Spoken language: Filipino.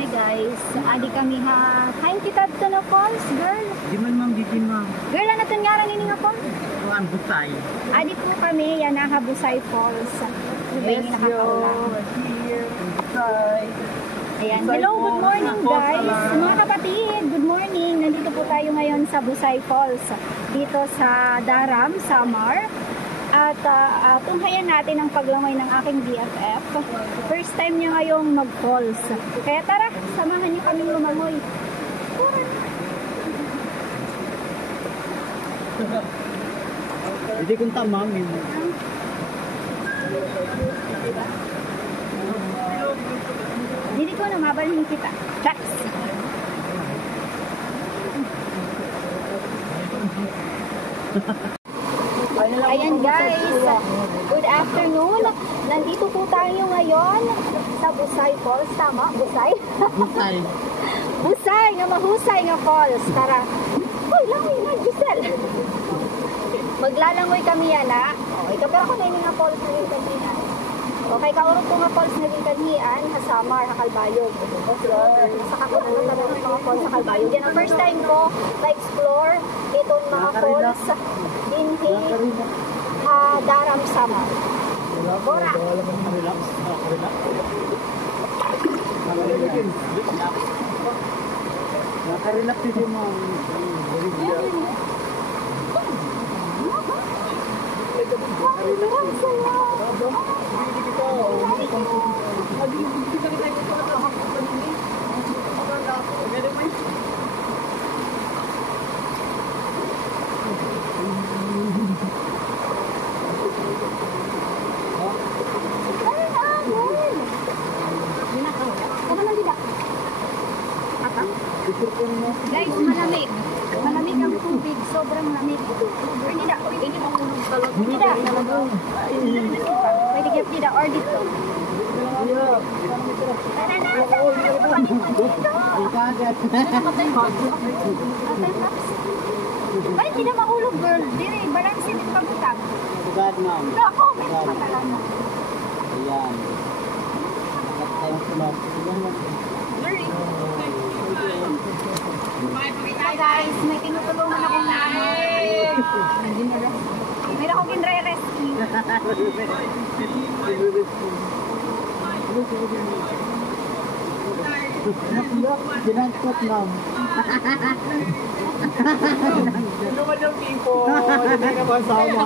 Hi guys, adi kami ha. Kain kita dito na falls, girl. Di man ma'am, di ma'am. Girl, ano itong ngaran ini nga po? Ang Busay. Adi po kami, yan na Busay Falls. Yes, Busay. Ayan. Hello, good morning guys. Mga kapatid, good morning. Nandito po tayo ngayon sa Busay Falls. Dito sa Daram, Samar. At tunghayan natin ang paglangoy ng aking BFF. First time niya ngayong mag-falls. Kaya tara, samahan niyo kaming lumangoy. Hindi kong tama, ma'am. Dili ko na mabalhin kita. Tracks! Ayan guys, good afternoon. Nandito po tayo ngayon sa Busay Falls. Tama? Busay? Busay. Busay, nga mahusay nga falls. Tara. Uy, langoy na, Giselle. Maglalangoy kami yan ha. Okay, pero ako na yung nga falls na yung kanhian. Okay, kaurot ko nga falls na yung kanhian, Samar, Kalbayog. Sa kakunan na ng mga falls sa Kalbayog. Yan ang first time ko na-explore itong mga falls dinhi Daram, Samar. Bora! Nakarelak din ma'am. Guys, malamig. Malamig ang tubig. Sobrang lamig. Pwede na. Pwede na. Pwede ka pwede or dito. Tara na. Ay, hindi na mahulog girl. Dire, balance din pagbutak. Tugad ma'am. Ako, may patalan na. Ayan. Tayong sunod. Hi guys, may tinutulungan akong meron akong ginre-rescue. Ginangkot ma'am. Ano naman yung people? Hindi naman sama.